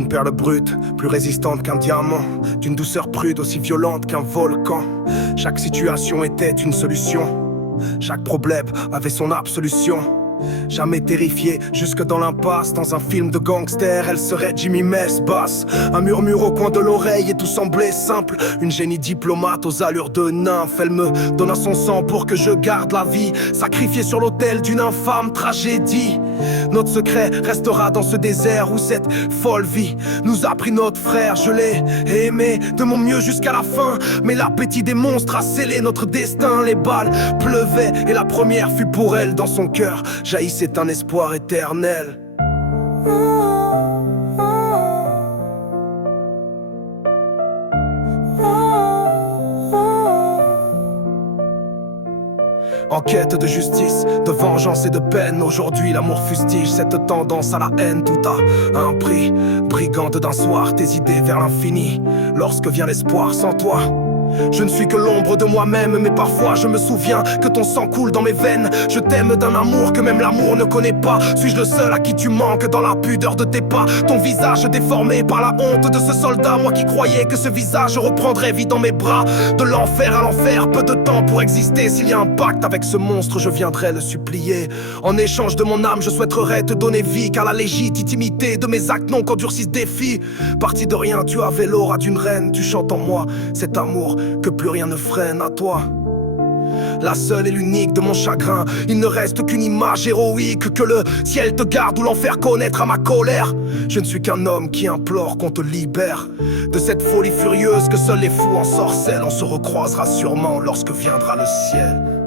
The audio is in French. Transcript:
Une perle brute, plus résistante qu'un diamant, d'une douceur prude aussi violente qu'un volcan. Chaque situation était une solution, chaque problème avait son absolution. Jamais terrifiée, jusque dans l'impasse. Dans un film de gangster, elle serait Jimmy Mess basse. Un murmure au coin de l'oreille et tout semblait simple. Une génie diplomate aux allures de nymphe. Elle me donna son sang pour que je garde la vie, sacrifiée sur l'autel d'une infâme tragédie. Notre secret restera dans ce désert où cette folle vie nous a pris notre frère. Je l'ai aimé de mon mieux jusqu'à la fin, mais l'appétit des monstres a scellé notre destin. Les balles pleuvaient et la première fut pour elle. Dans son cœur jaillissait un espoir éternel. En quête de justice, de vengeance et de peine, aujourd'hui l'amour fustige cette tendance à la haine. Tout a un prix, brigande d'un soir, tes idées vers l'infini. Lorsque vient l'espoir sans toi, je ne suis que l'ombre de moi-même, mais parfois je me souviens que ton sang coule dans mes veines. Je t'aime d'un amour que même l'amour ne connaît pas. Suis-je le seul à qui tu manques dans la pudeur de tes pas? Ton visage déformé par la honte de ce soldat, moi qui croyais que ce visage reprendrait vie dans mes bras. De l'enfer à l'enfer, peu de temps pour exister. S'il y a un pacte avec ce monstre, je viendrai le supplier. En échange de mon âme, je souhaiterais te donner vie, car la légitimité de mes actes non qu'endurcissent défi. Parti de rien, tu avais l'aura d'une reine. Tu chantes en moi cet amour que plus rien ne freine à toi. La seule et l'unique de mon chagrin, il ne reste qu'une image héroïque. Que le ciel te garde ou l'enfer connaître à ma colère. Je ne suis qu'un homme qui implore qu'on te libère de cette folie furieuse que seuls les fous ensorcellent. On se recroisera sûrement lorsque viendra le ciel.